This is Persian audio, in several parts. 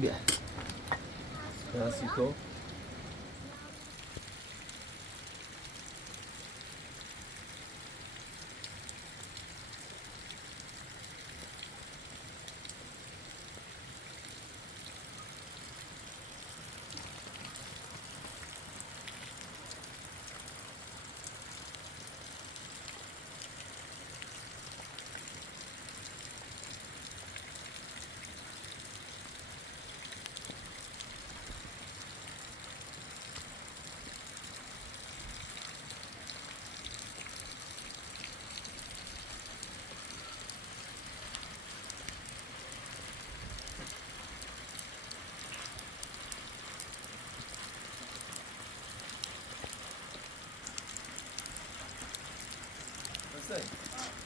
بیا ناسیتو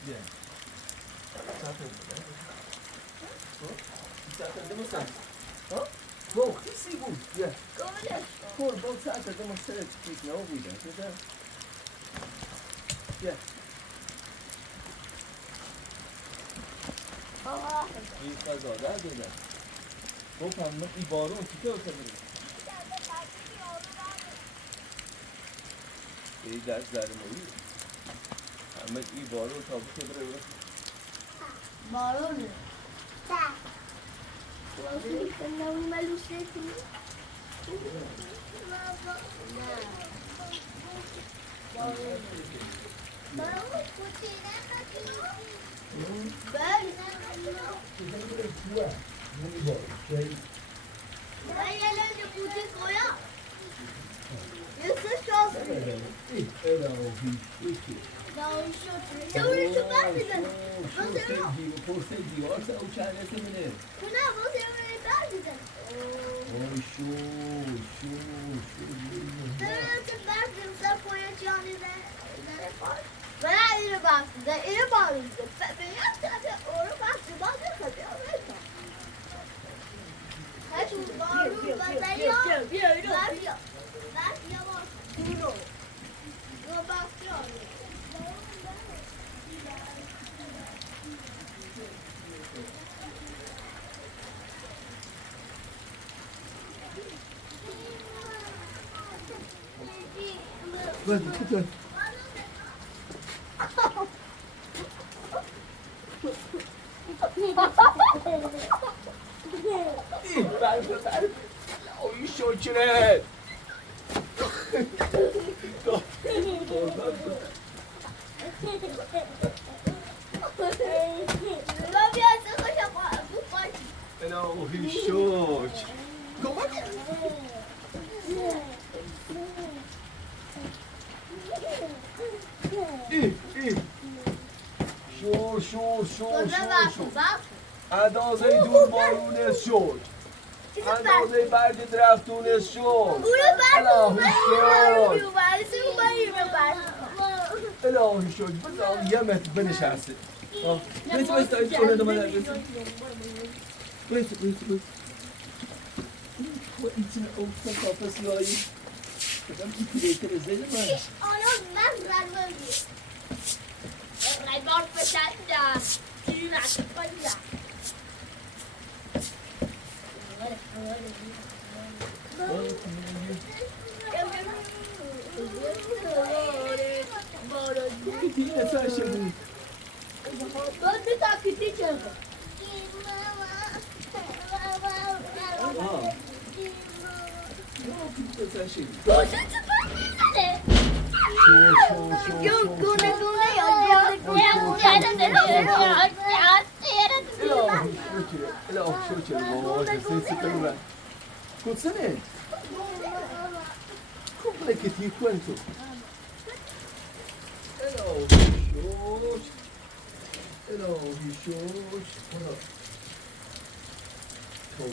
بیا ساعت مثلا ها بو خیسی بود بیا کل بو ساعت مثلا چیز نبوده بیا این فضاده دیدم بو پنم ای بارون چیکه اوتا بریم ای دست درمایی همه ای بارون تابوته بره بارونه نمی ملوسه کنی بارونه Hadi tutar. Ben. Oy şoçere. Hello, he's short. Come on. شور اندازه دور بارون شد اندازه برگ درختون شد الهی شد بذار یه متر بنشسته بایست این چونه دو مدر بایست این چونه اوستا کافه سیایی بدم این پیلیتر زیده من Rijbaard vertelde, die laat het van ja. Yine sen şey bu. Ben bir takipçi çaldım. Sen şey. Yok, Cos'è? Come che ti cuento? Hello,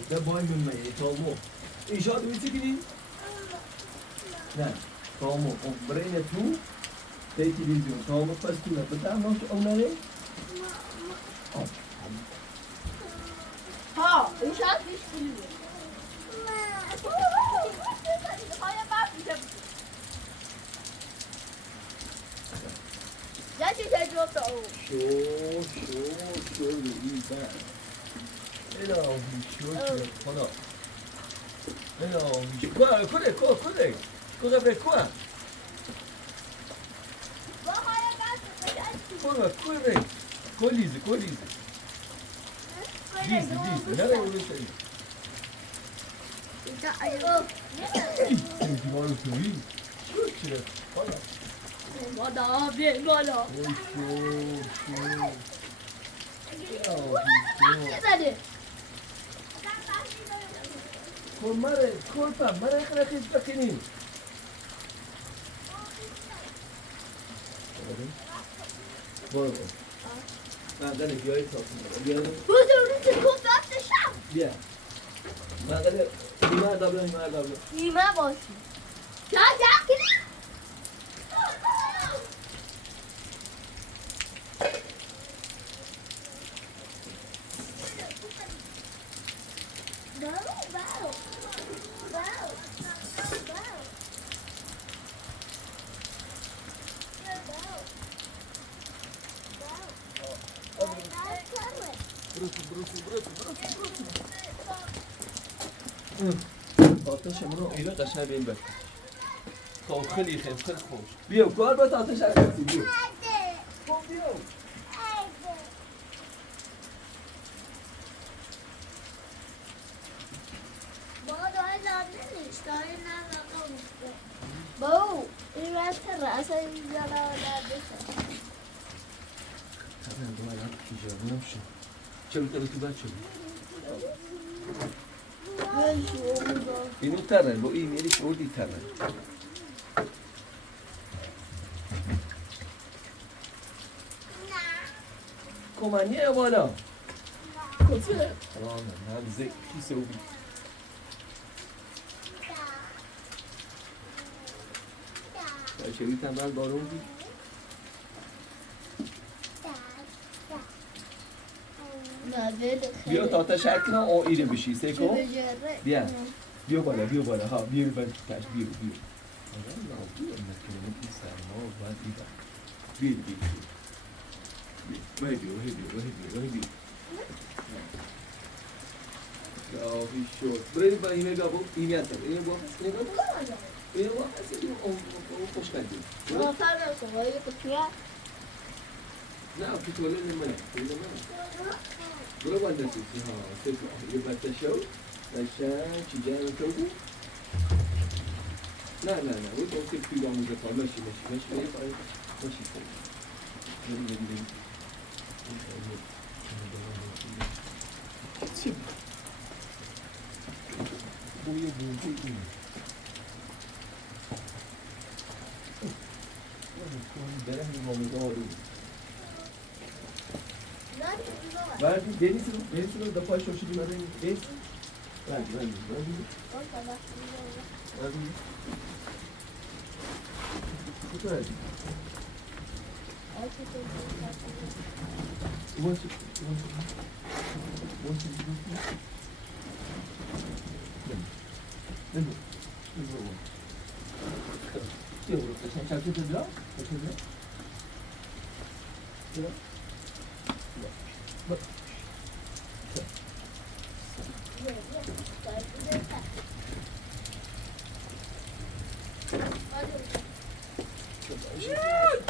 ده باید میمونی تامو ایشاد میسی کنی؟ نه تامو برای تو تی تلویزیون تامو پس تو نه بتر ناش اونره؟ ها ایشاد پیش کنی Zet je het op de oog. Zo, zo, zo, Hello, Quoi? Cosa per qua? Corre. Colise. Dice. Nereye vuruyorsun? Senti, ma lo sei? C'è. Vada, vieni, vada. Hadi. Kolpa, mare kana kız bakini. Bora. Ben de göğe kalktım. Bu da onun koptu şap. Ya. Ben de imar dabla. Yeme boş. Ya gidelim. آتش منو اینا قشنگ بین بر خب خیلی خوش بیا کار باید آتش هستی بیا خب بیا بابا این وقت رأسه اینجا را نداشته تمام دوباره کیجا نمیشه چه بیتره تو بچه اینو ترن با این میری شوردی ترن کمانیه بالا کسی نه زکی سوبی شریف هم بر بارون بی بیا تا تا شکل او ایره بشی سیکو بیا بالا ها بیا بالا تاش بیا برای با اینه گابو اینه تا اینه با خوش کردی نه تو ولی نمی‌کنه برو بالا چیزی ها سیکو یه بچه شو نشان چیزی هم تو بود نه اون تو که توی آموزه کار ماشی چی بوی این بره همین آموزه ها رو Verdim, Deniz'in de paylaşmışım ben de. Verdim. Süper.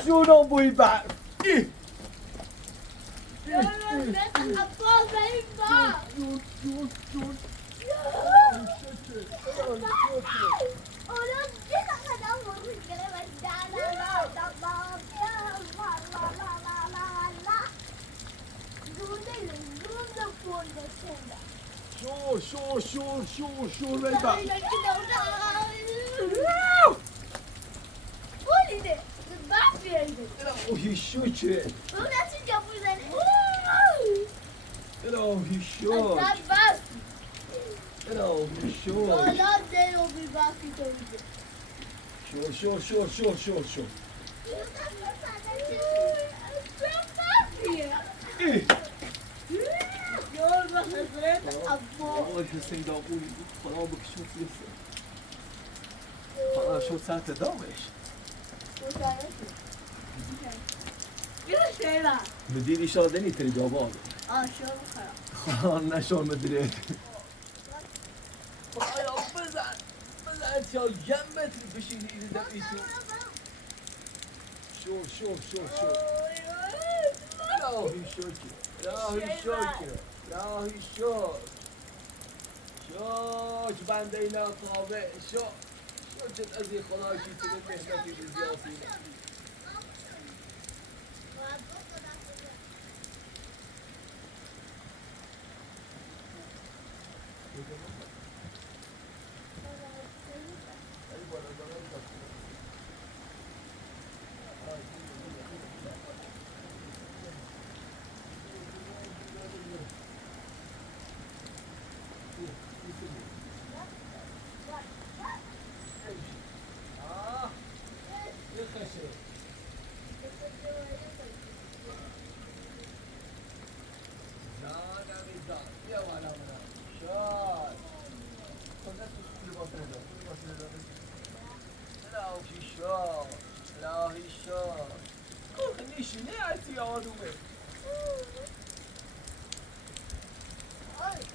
Chưa đâu bùi bạn đi. Sure, right back. Oh, he shoot it. He shoot. He shoot. Sure. والله حسين داوود خرابك شوف لسه خلاص شو ساعة داوش مديري شادني تري جواب شو انا شو مدري يا بزع انت يا جمت بشيل اذا دقيتو شو الهي شكر الهي شكر الهي شكر شوش بندینا تابع شو چت از این خدا کی تو مهنتی زیادی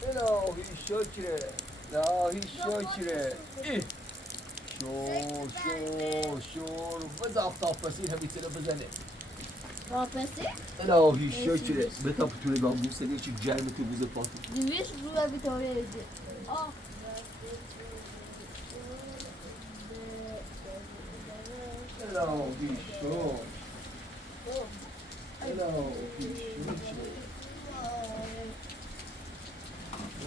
الهی شکره الهی شکره شور بز آفتاب پسیر همیشه رو بزنه واپسی؟ الهی شکره بتا پتونه گام بوسنی چی جرم تو بوزه پاتو دویش رو بیتاره ایدی آه الهی شکر الهی شکره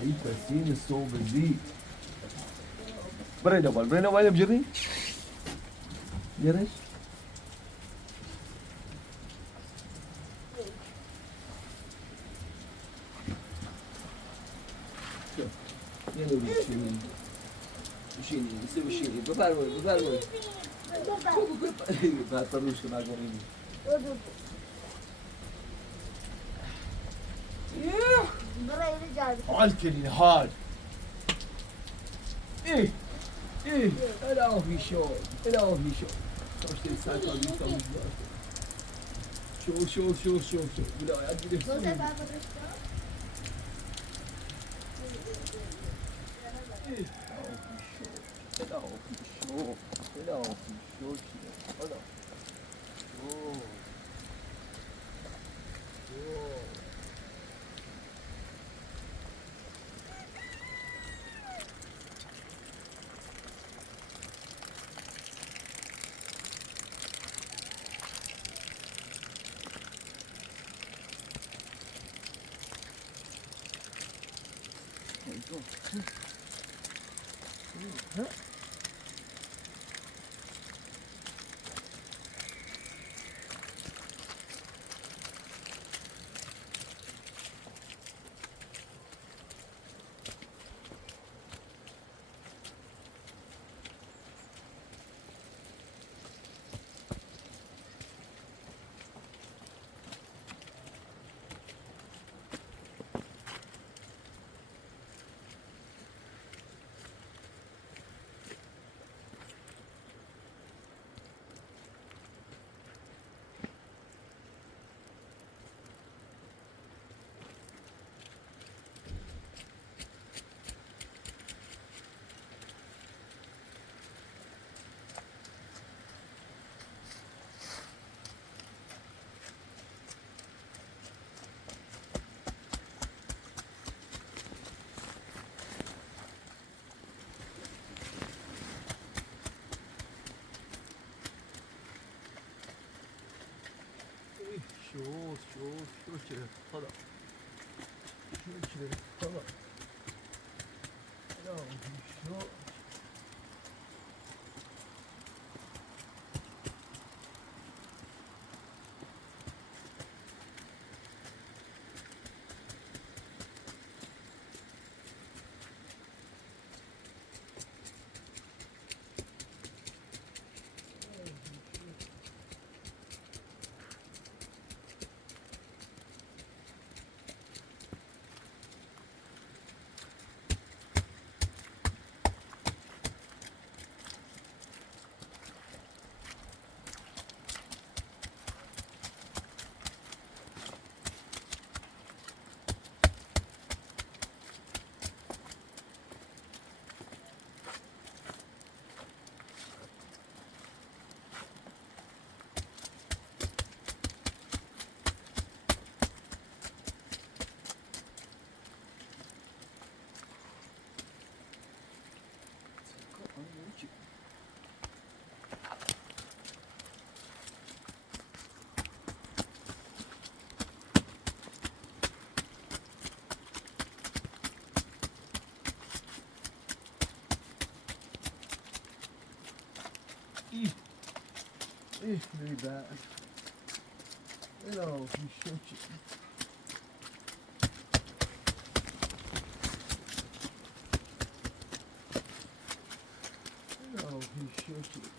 ای پسین صوب زی برای نوال بجري يرش يلا بشيني بشيني بفرمایید بعد روش نگاریم حال کنین حال الهی شو داشته سر کاری شو ولایت گرفتیم شو كده طلع شو كده طلع لا شو really bad. Hello, you shoot it. Hello, you shoot it.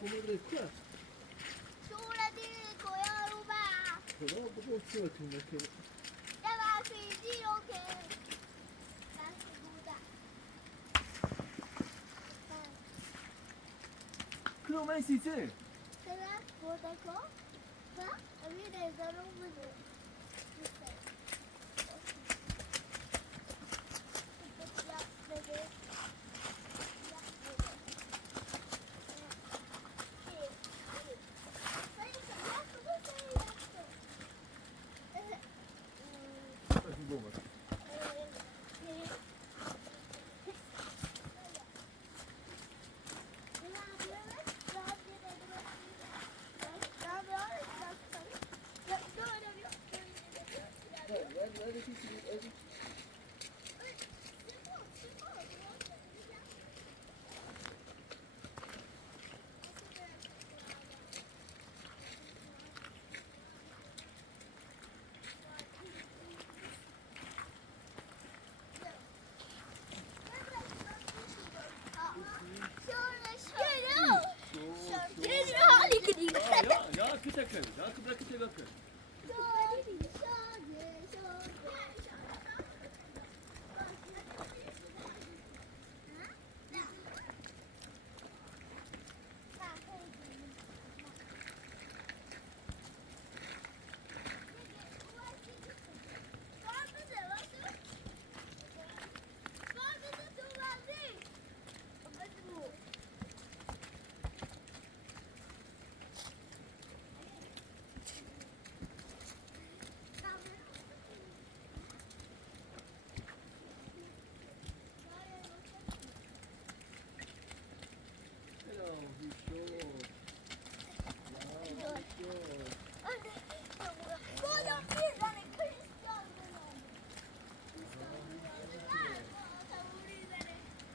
Kommer du dricka? Stora dyr går jag och bara. Det var på båtköttet till. Det var skitdyrt och varsågoda. 그럼 할 수 있지? 그래? 뭐다 거? 자, 여기 내가 너무 좋아. 다시 먹어. Ja, kıtakın. Ya kıbra kıtakın.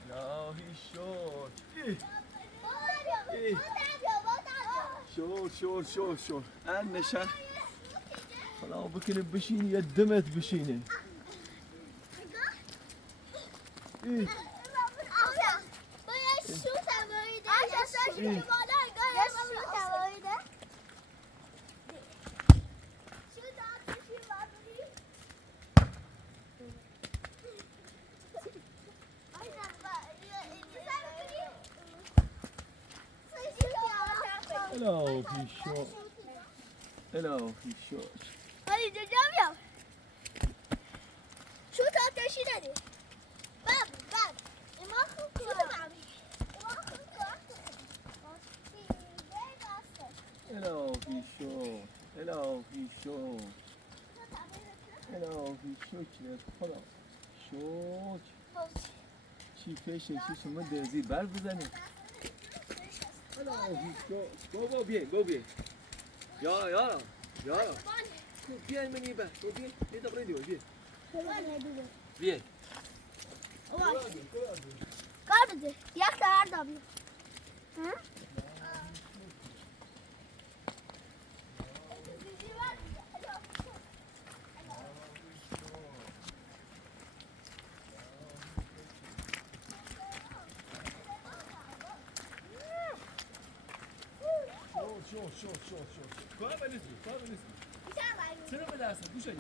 Ja, he's short. شور أنا نشان خلاص بكن بشيني يدمت بشيني إيه Hello, he's short. Hello, he's short. Hadi dönemiyorum. Şu tahtası dedi. Bak. İmam kukku. Hello, he's short. Hello, he's short. Hello, he's short. Hello, short. چی فشه چی شما درزی بر بزنید. Hello, he's short. Go bien. Ja. Bien, Maniba. Go bien. Leta prendeu, bien. Bien. Kaldı. Yakar da bir. Hı? کار بنیستی چرا به دست گوش اگه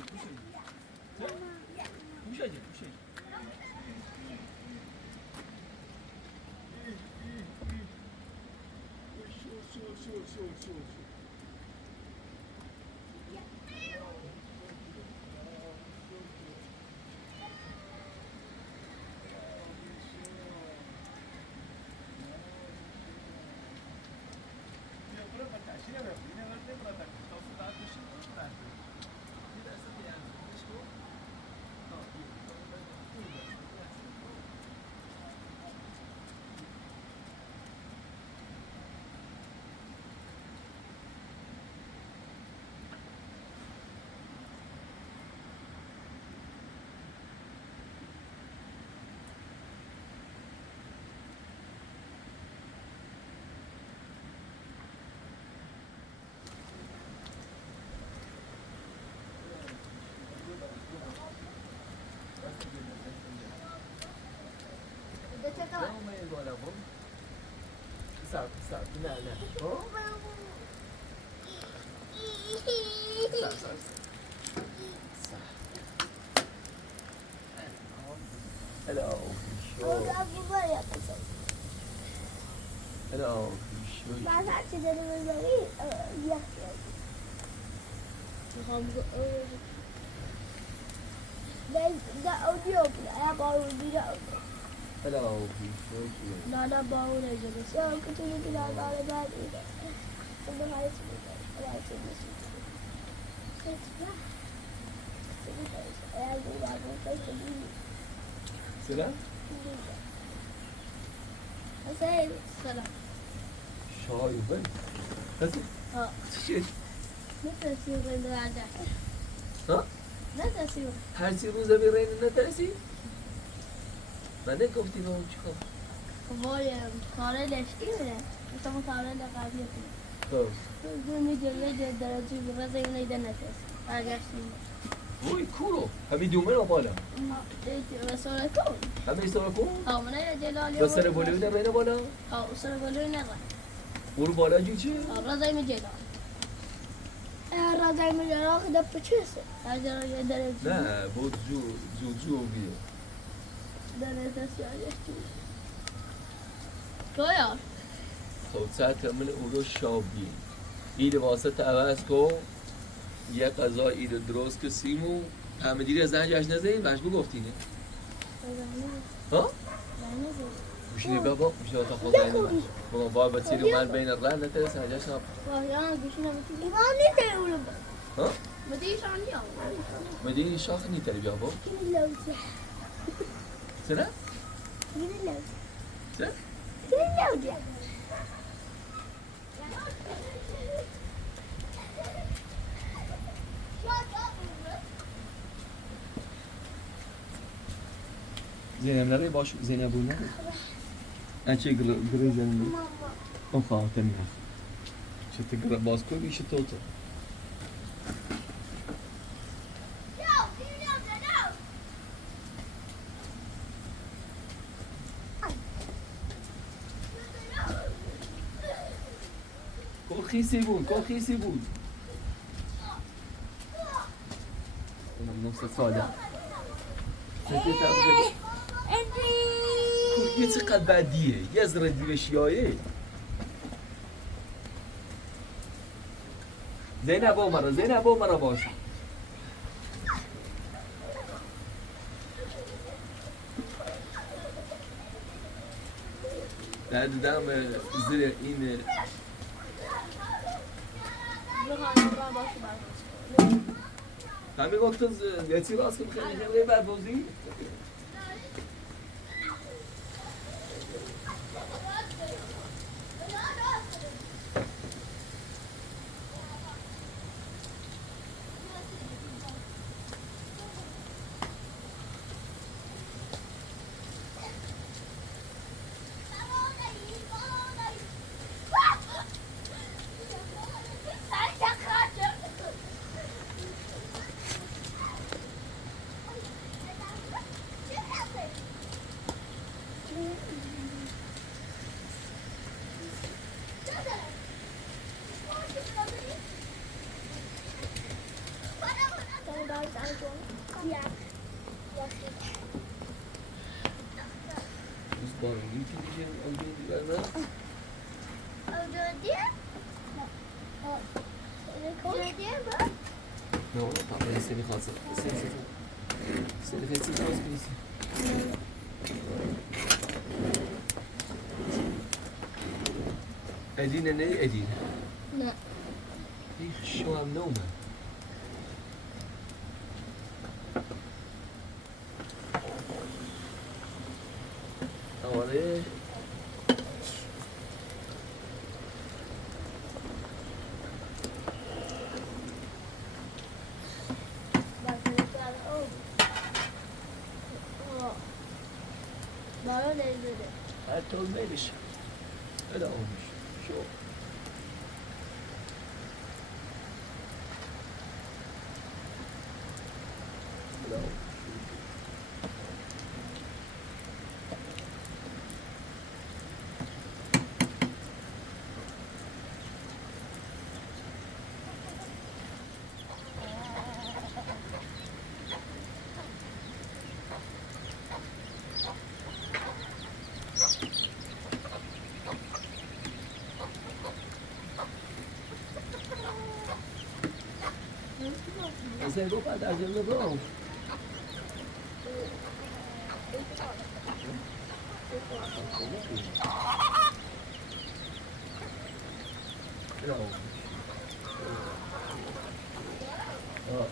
Hello. Hello. Hello. Nana bawul ederiz. Ya kötülü birazdan ben de. Şimdi hayır eğer bu var bu Selam. Selam. Şaibin. Nasıl? Ha. Şey. Ne taşıyor ben de? Ha? Ne taşıyor? Her şey روزه میرین نه ترسی؟ من نگفتی به اون چیکار؟ وای کار لشتی میره. مثلا کار لقبی کنه. خب. زنی جلوی درجی برای این ایده نترس. برگشتیم. وای کورو. همین دومه رو بالا. رسول کن. همین سر کن. همونه جلالی. با سر بلوی نه بینه بالا. سر بلوی نه. برو بالا جو چی؟ رضای می جلال. رضای می جلال خدا پچیسه. رضای درجی. نه بود جو بیه. درجه سیاهشتی. تویا. خب ساعت من اولو شابی. این واسط عوض کو. یه غذا ایده درست که سیمو همه دیری از زن جشن نزدیم بهش بگفتینه ها؟ گوشینه بابا گوشینه تا خود زنیم بگم بابا بسیری اومد بین الرن نتره سن جشن ها گوشینه بسیری ایمان نیتره اولو ها؟ مدیش آنی ها مدیری شاخ نیتره بیا بابا سنه؟ سنه؟ سنه؟ Zeynep nereye baş Zeynep bu ne? Anche gri Zeynep. On خاطر نه. چه گره باز کنی چه تو تو. کل خیسی بود. اون نصف ساله. یه چقدر بدیه یه ذره دیوش یایه زینب او مرا باش دیدم زیر این همین وقت یه چی راست که خیلی بربازی روز بارونی که دیگه آلوده دیگر نه؟ نه اون پاپا سری خاصه سری خیلی خاص نیست ادینه نه ادینه نه این شو هم نومه آره بارون نمیده حتی میلش ادا اونش شو ادا Você vou para dar gelo bom. Não. Ó.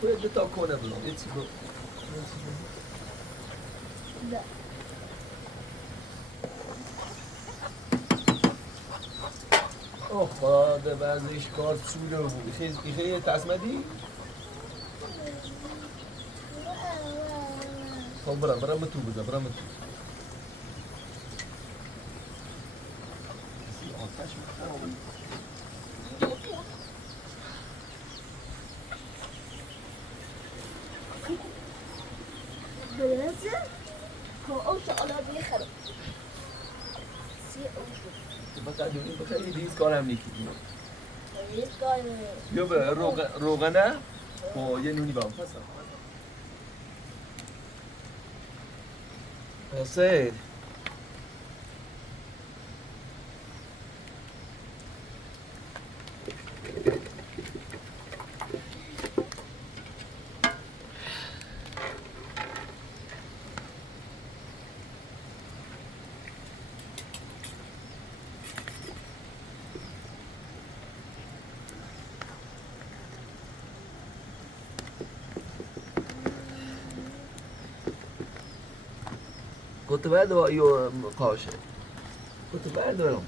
Coisa tocou na blog. Esse blog. لا اوه خدا بعضیش کار سوله بود خیلی تصمدی؟ خب برام تو بزن برام تو آتش میخوام بنزل هو أوشى على بيخرب سي أوشى بخاطر دونی بخاطر دیز کارم میکنی يبقى بیا به روغنه با یه نونی بام پس حسین كنت بقدر ايوه قاشة كنت بقدر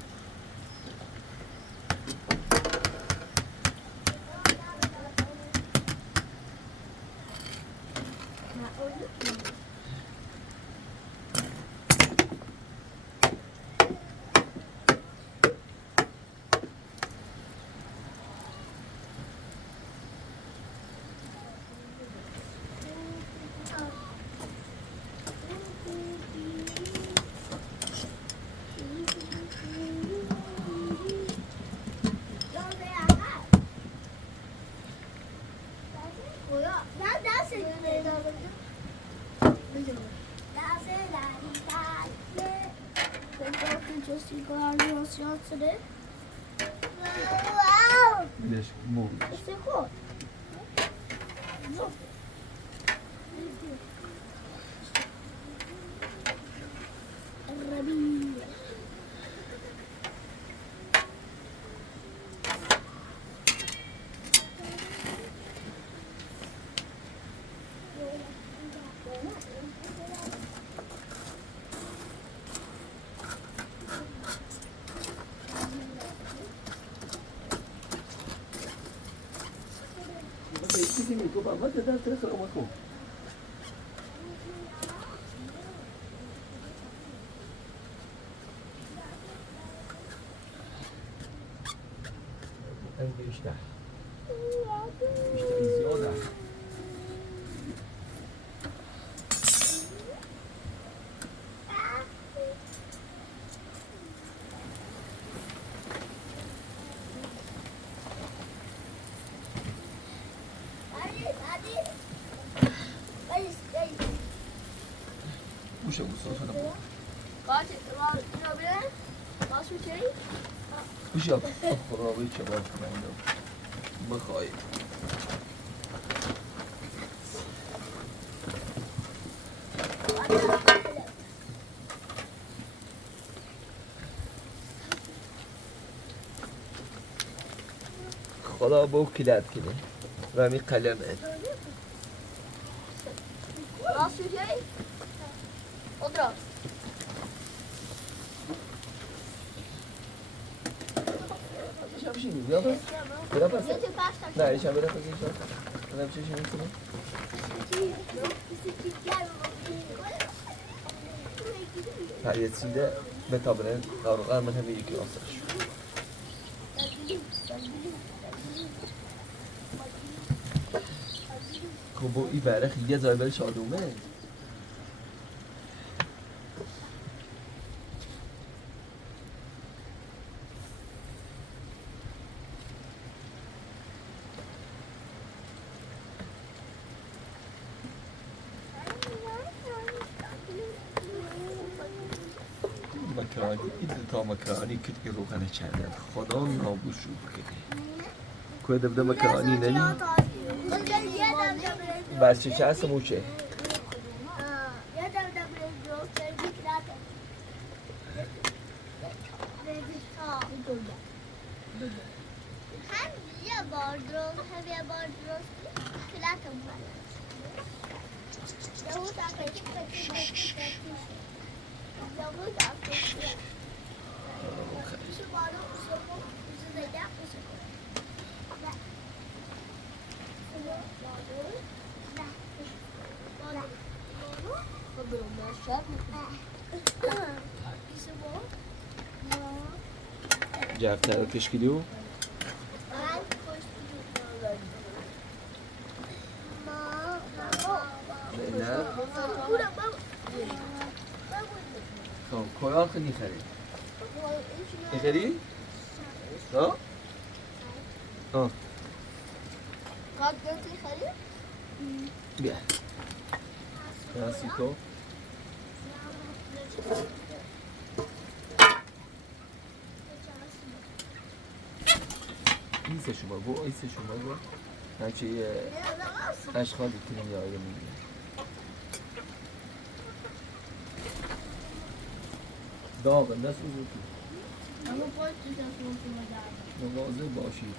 today. ليش مو It's a hot. No. الربيع. ما تقدر تسرق مكو يشتاح زيادة بشو خدا بی کباب کنم بخوای خدا بو کلاد کنه و می قلمه Nasıl şey? Otur. بشین بیا بس بیا بس Getir kaç taş. نه ایشان بیا بس ایشان نه بچه شما کنه Hayatında metabren kavruğa من همه یکی آسرش خب با این برخ یه زایبر شادومه مکرانی این تا مکرانی کت که روغن چنده خدا نابوشو بکنه که دبده مکرانی ننی بچه چه هست موچه Hem ya bardroz hem ya bardroz plato var. Ya bu da kaçık kaçık. Ya bu da kaçık. Şu bardak usulü üzerinde yapmışım. جفتر رو کشکیدیو نه خب کلار خیلی خرید این خرید؟ ها؟ آه بیا ناسی تو ایسه شما بو ایسه شما بو هرچی اشخاصی کنیم یا آیده میگیم داغ دست بزرگی مواظب باشید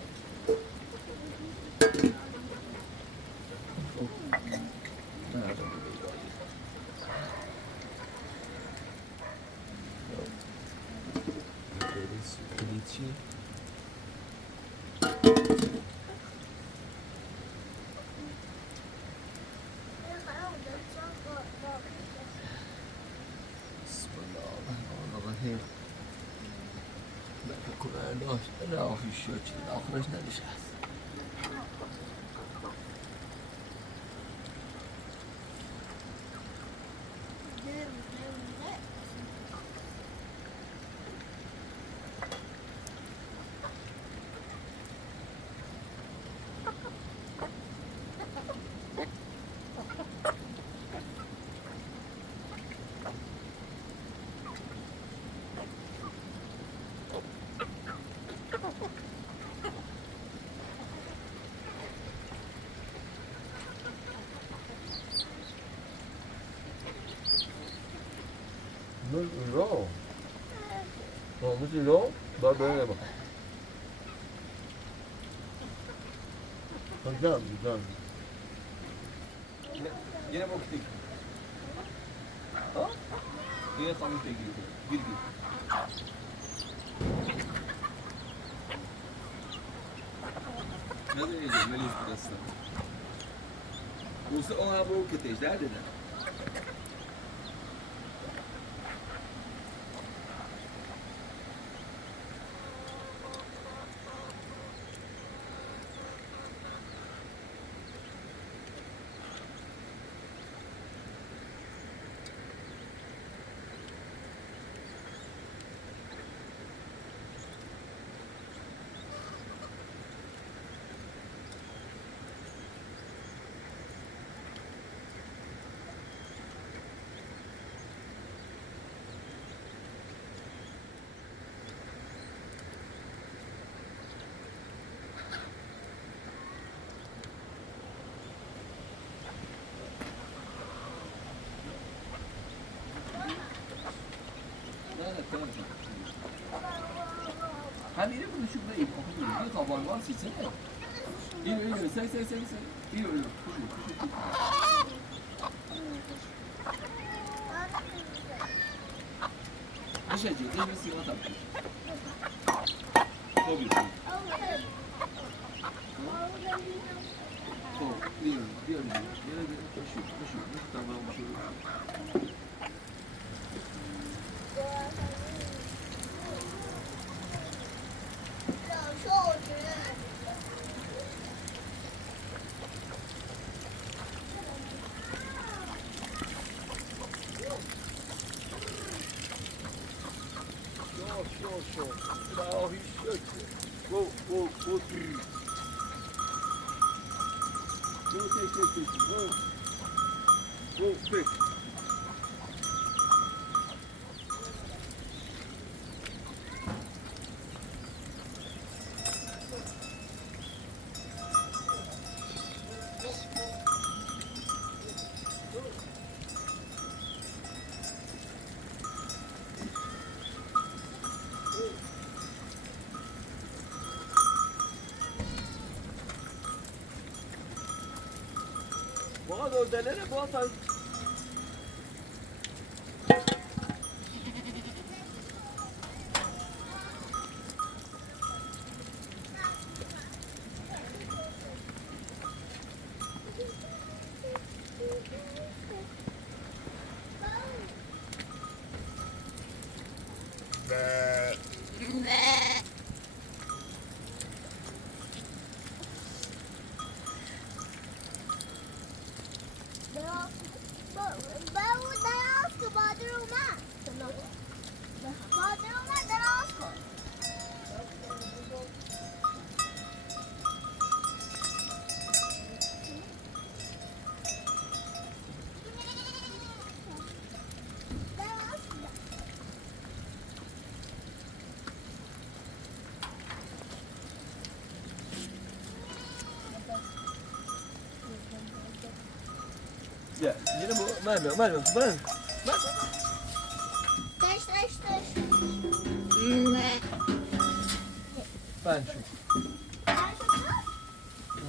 مردم کلیچی بسم الله الرحمن الرحیم بلکه کنه داشت راهی شد چیز آخرش ننشست رو مثل رو باید برای نبا جان جان یه نبا کتیک ها؟ یه خواهی بگیری گیر گیر نده اینجا ملیز برستم بوسه اون هم برو کتیش در دیدن همینه bunu şu buraya kapı bir taban var seçsene. İyi say. İyi kuşu. Neşeci, nefesi atam. Tabii. Diyor. Yine de kuşu. Tamam kuşu. Şo. Ilahi şöyle. Go. Go, take. Go, quick. Boğa dördelere boğa tak. Ya, yine bu. Vermiyorum. Taş. Ben şu.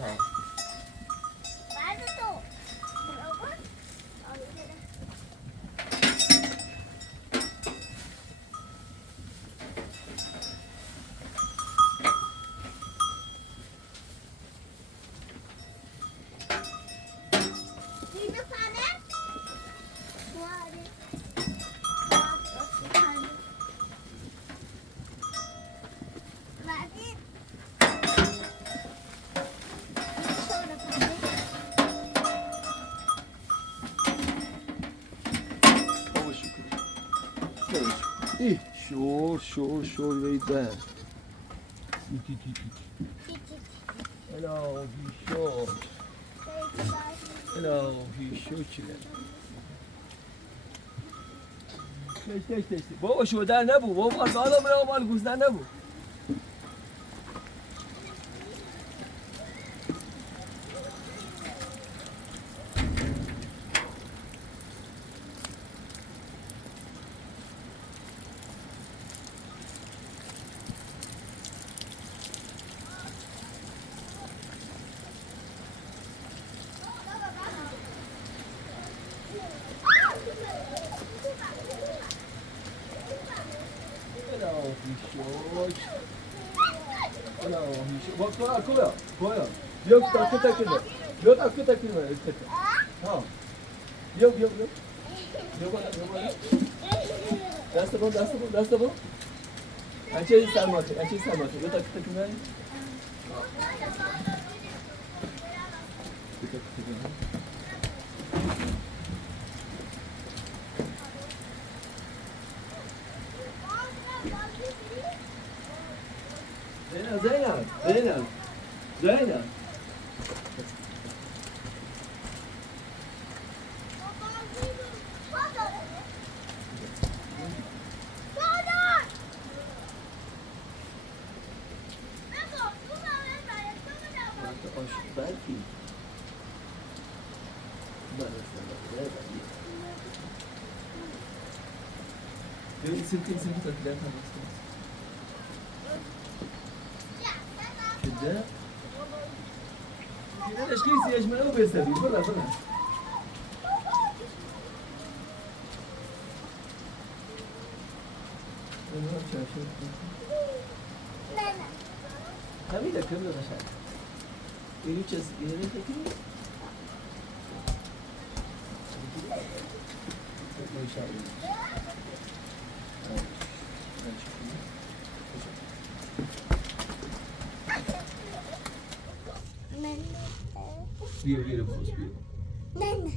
Ha. İyi. Şor veyden. Hello, şor çile. Geç. Baba şurada ne bu? Baba dağda bırak mal kuzda ne bu? Bak koy. Yok takı takılma. Yok takı takılma. Tamam. Yok. Yok. That's the ball. Açayım sarmak. Yok takı takılma. Zeynep. Belki. ببین سلکی تا دیگر تماس کنید كده ايش كيس يا جماعه وبيستفيد ولا طلع همین دکتر داشت اینو چه اینو میگی بیا باز بیا نه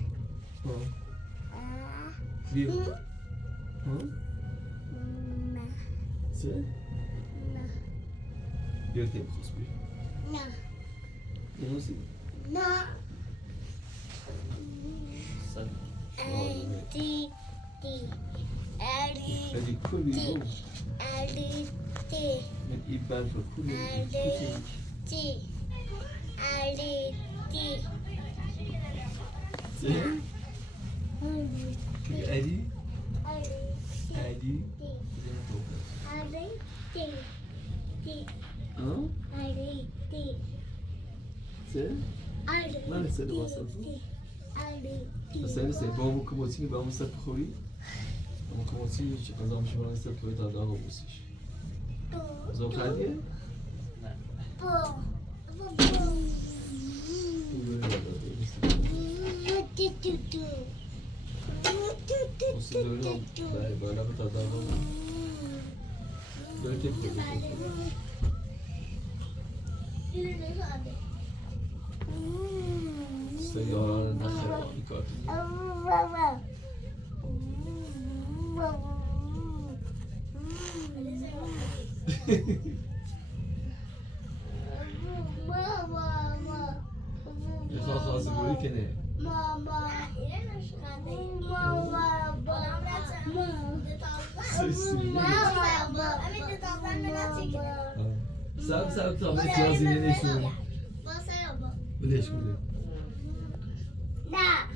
بیا نه سه بیا تیم خوش بیا نه نوزی نه سن دی هذه كل يوم دی من إبان فكل يوم دی زين أدي أدي زين ما نسأل وصل بس أنا سأل بابا كموتيني بابا مسافر خوري بابا كموتيني غزا مش مرة نسأل كويت هذا هو بوسيش زو خالية Böyle bir tadı var. Böyle tepki Seyyarın akhira ikati. يخاف خاص يقولي كني ماما ساب تعمل كلاسي ليش تقول ليش تقول لا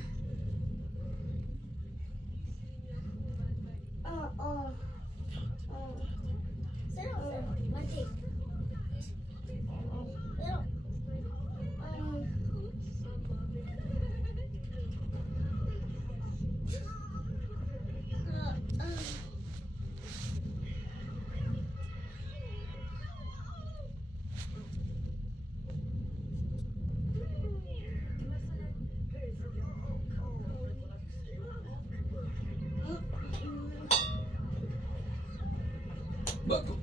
باكو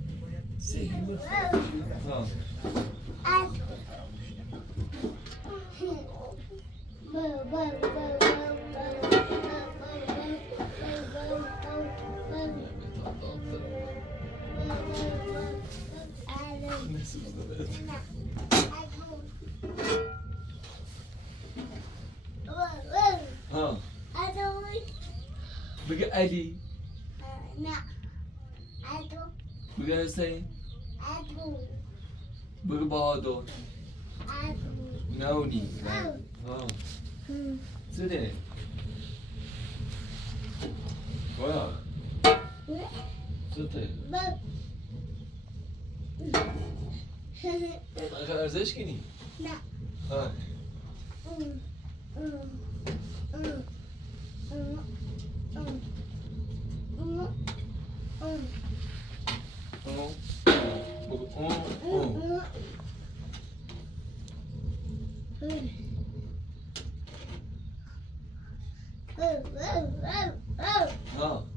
سيجي ها بقى أدي بقى حسين بقى بهادر ناوني ها سيدي ويا سيدي أخي أرزش كني ها ها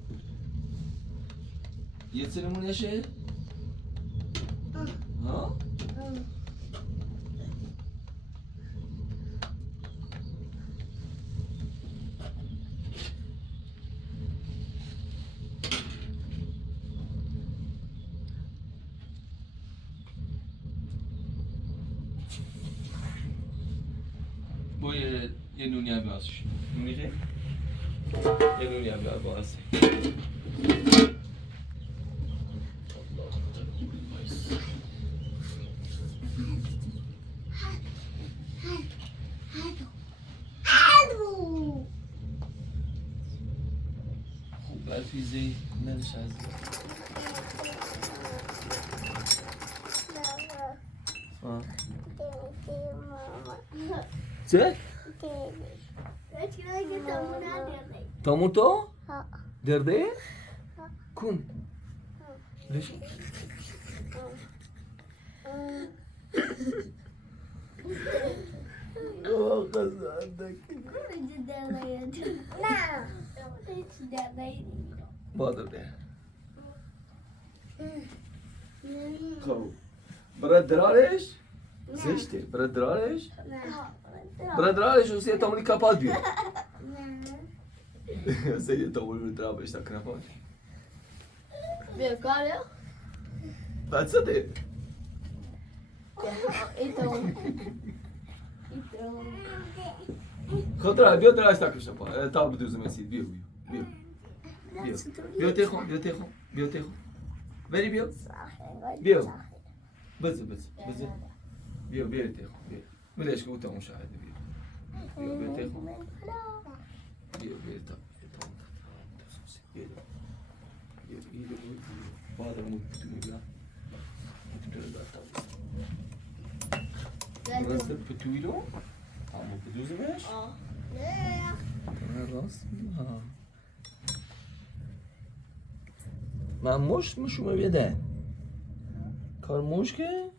يتسلمون يا شيخ ها bu یه نونی هم هستش نونی که یه نونی هم هست خوب برفیزی دلش از چه؟ تامون تو؟ درده؟ کن ليش؟ واقص عندك بادر ده خب برای درارش زشته برای درارش وسیع تامونی کپاد بیار وسیع تامونی درابش تا کپاد بیا کاره بعد سده خاطر بیا دراش تا کشم پا تا بدوزم اسید بیا بیا تخو بری بیا بز بیا تخو بیا مليش قوت مشاهده بیا تخو بیا تا بعد مو بتويلا درست بتويلو عمو بدوزمش راست من مشت بیده کار مشت که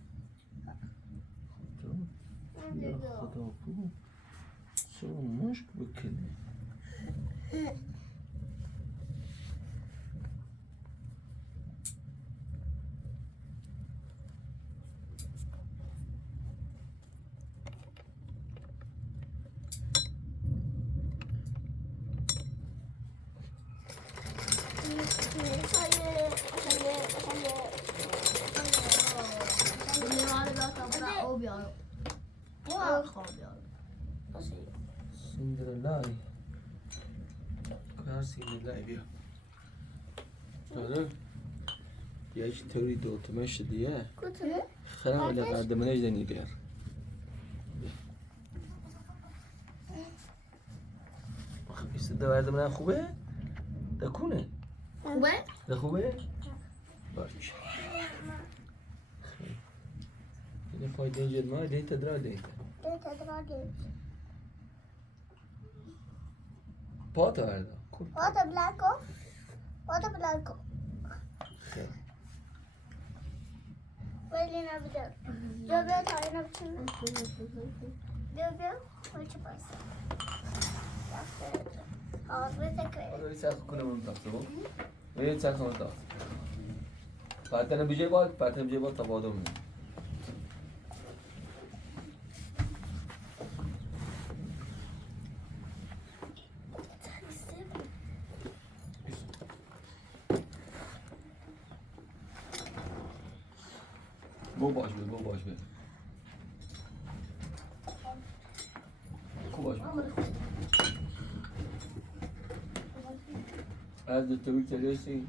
خدا بو چرا مشت بکنی سندرلای کار سندرلای بیا داره یه تری دوتمش دیگه خرم ولی قدمنش دنی بیار بیست دوارده من خوبه؟ دکونه؟ خوبه؟ ده خوبه؟ باش اینه پای دینجد ما دیتا درا دیتا پاتا ورده Pata blanco. خیلی ولی نبیدم بیا تایی نبیدم بیا ولی چه پایسته حالا سخت کنه من تاخته با یه سخت کنه تاخته پرتن بیجه باد تا بادم میده بو باش به کو باش از دوی تلویزیون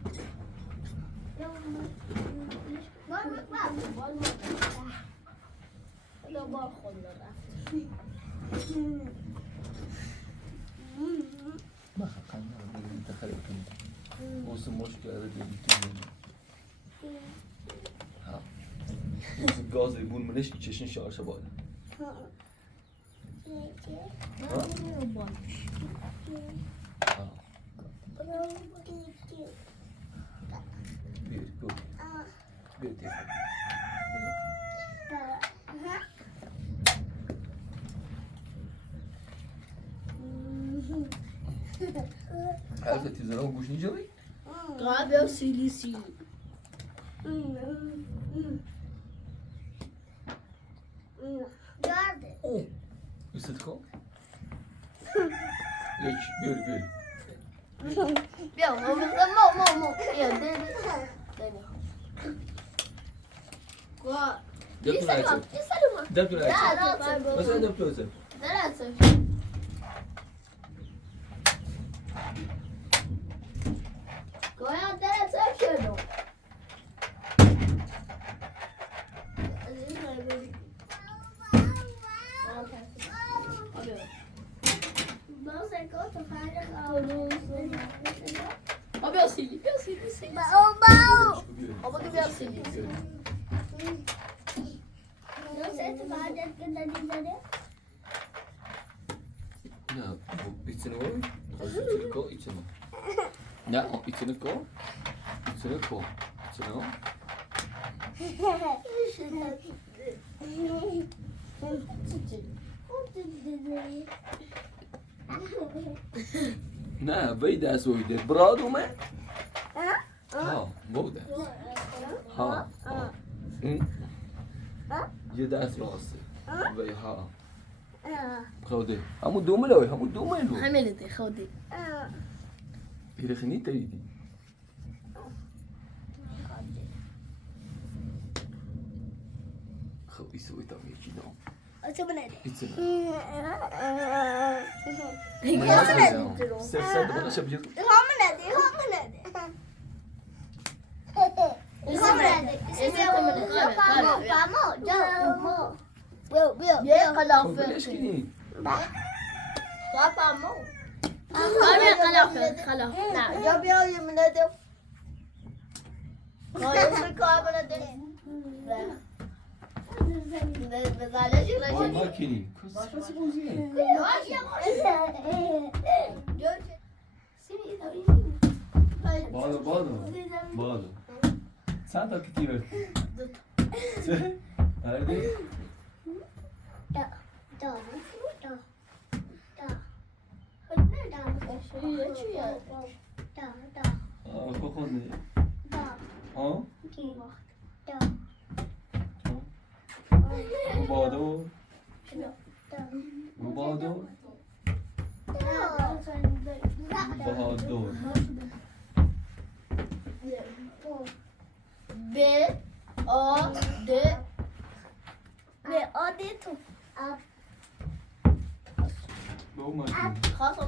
ما خلنا نتخيل كم موسم مشكلة ردي ها گاز لیمون منش چشن شارش بالا بیر عارفة تزرعوا بوش نجري؟ غابة وسيليسي اوه يصدقوا؟ ليش؟ بير بيا مو يا ديني دبتو لا بس انا دبتو زين بيا سيلي Bau. Baba gibi yapsın. Nasıl etibaret gönderdileri? Ne? Bu içine koy. İçine koy, içine. Ne? O içine koy. İçine koy. İçine koy. Ne? Vejde sojde. Brado me? Ha, gode. Ha. Je ders rase. Vej ha. Gode. Hamu doemelo, hamu doemelo. عملت يا خودي. Hier geniet er die. Go, iets hoe dan weet je dan. Iets in. Sen de bana şapacak. يا قلع Beleş في ki. قطع مو قلع قلع في قلع نعم جاب يا من هذا قال في كامل ده بزعلش Vallahi keliyim. Kız nasıl bozuyor? Bağla, bağla. Bağla. Sen takip ver. Sen? Nerede? Aa, kokon ne? Ha? Ubado. Ubado. Bahadur. B A D Bu makine. خاصة